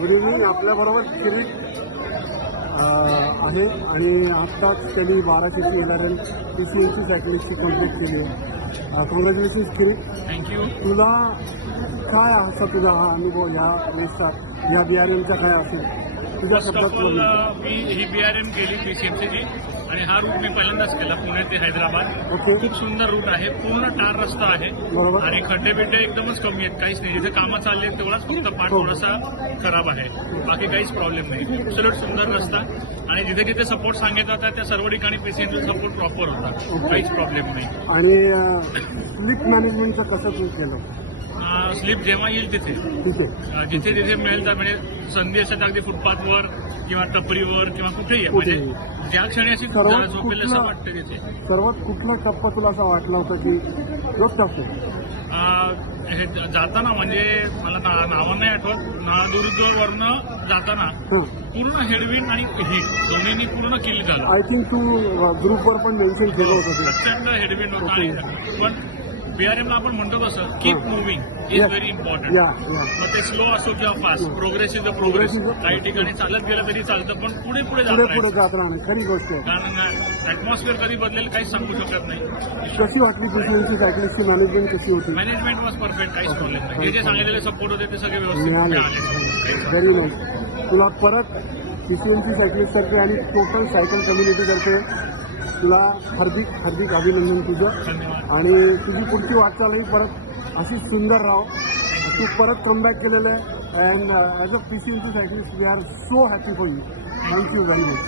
Good evening. आपल्याबरोबर किरीट आहे आणि आत्ताच त्यांनी 1211 PCMC सायकलिस्टची कॉन्ट्रॅक्ट केली आहे. कॉंग्रॅच्युलेशन्स किरीट. थँक्यू. तुला काय असा तुझा हा अनुभव या रेसचा, या BRMचा काय असेल तुझ्या फर्स्ट ऑफ शब्दात? ऑल मी ही BRM केली PCMCची आणि हा रूट मी पहिल्यांदाच केला पुणे ते हैदराबाद. ओके. खूप सुंदर रूट आहे, पूर्ण टार रस्ता आहे बरोबर. आणि खड्डे बिड्डे एकदमच कमी आहेत, काहीच नाही. जिथे कामं चालली आहेत तेवढाच फक्त पार्ट हो. थोडासा खराब आहे, बाकी काहीच प्रॉब्लेम नाही. उलट सुंदर रस्ता आणि जिथे जिथे सपोर्ट सांगितला होता त्या सर्व ठिकाणी PCMC सपोर्ट प्रॉपर होता, काहीच प्रॉब्लेम नाही. आणि स्लिप मॅनेजमेंटचं कसं तू केलं? स्लिप जेव्हा येईल तिथे ठीक आहे. जिथे तिथे मिळेल तर म्हणजे संधी असतात अगदी फुटपाथवर किंवा टपरीवर किंवा कुठेही कुठेही. म्हणजे ज्या क्षणी अशी सर्वात झोपेल असं कुठला- वाटतं तिथे. सर्वात कुठला टप्पा तुला असा वाटला होता की जो टप्पा? हे जाताना म्हणजे मला नावं नाही आठवत, नळदुर्गवरनं जाताना पूर्ण हेडविंड आणि हीट दोन्हींनी पूर्ण किल झालं. आय थिंक तू ग्रुपवर पण मेन्शन केलं होतं ते. प्रचंड हेडविंड होतं आणि पण BRMला आपण म्हणतो कसं keep moving is very important. मग ते स्लो असो किंवा fast, progress is the progress. काही ठिकाणी चालत गेलं तरी चालतं, पण पुढे पुढे जात पुढे राहायचं. पुढे जात राहणं खरी गोष्ट आहे. कारण ऍटमॉस्फिअर कधी बदलेल काहीच सांगू शकत नाही. कशी वाटली PCMC सायकलिस्टची मॅनेजमेंट कशी होती? मॅनेजमेंट वॉज परफेक्ट, काहीच प्रॉब्लेम नाही. जे जे सांगितलेले सपोर्ट होते ते सगळे व्यवस्थित मिळाले. मिळाले. Very nice. तुला परत PCMC सायकलिस्टतर्फे आणि टोटल सायकल कम्युनिटीतर्फे तुला हार्दिक हार्दिक अभिनंदन तुझं. धन्यवाद. आणि तुझी पुढची वाटचालही परत अशी सुंदर राहो. तू परत कमबॅक केलेलं आहे and as a PCMC cyclist we are so happy for you. Thank you very much.